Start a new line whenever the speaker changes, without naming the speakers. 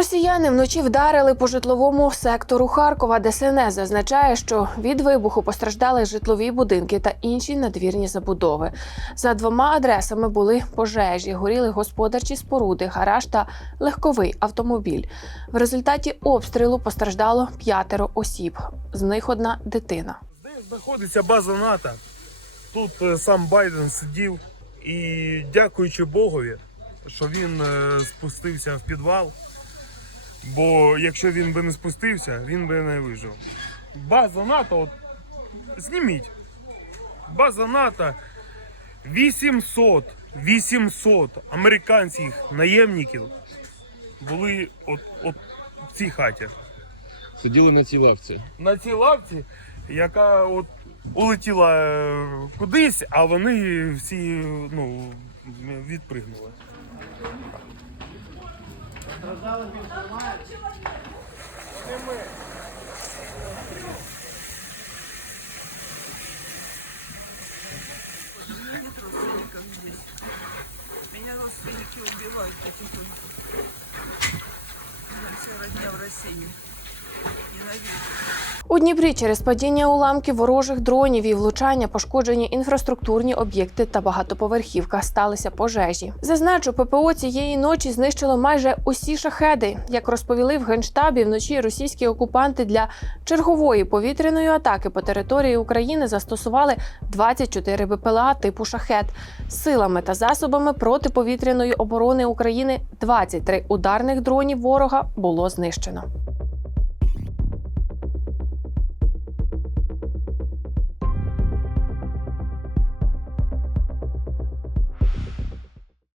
Росіяни вночі вдарили по житловому сектору Харкова. ДСНС зазначає, що від вибуху постраждали житлові будинки та інші надвірні забудови. За двома адресами були пожежі, горіли господарчі споруди, гараж та легковий автомобіль. В результаті обстрілу постраждало п'ятеро осіб. З них одна дитина.
Де знаходиться база НАТО. Тут е, сам Байден сидів і дякуючи Богові, що він е, спустився в підвал. Бо якщо він би не спустився, він би не вижив. База НАТО, от, зніміть. База НАТО 800, 800 американських наємників були от, от в цій хаті.
Сиділи на цій лавці.
на цій лавці, яка от улетіла е, кудись, а вони всі ну, відпригнули. Страждали більше немає. Це ми.
Меня родственники убивают потихоньку. Я вся родня в России.
У Дніпрі через падіння уламків ворожих дронів і влучання пошкоджені інфраструктурні об'єкти та багатоповерхівка сталися пожежі. Зазначу, ППО цієї ночі знищило майже усі шахеди. Як розповіли в генштабі, вночі російські окупанти для чергової повітряної атаки по території України застосували 24 БПЛА типу шахет. Силами та засобами протиповітряної оборони України 23 ударних дронів ворога було знищено.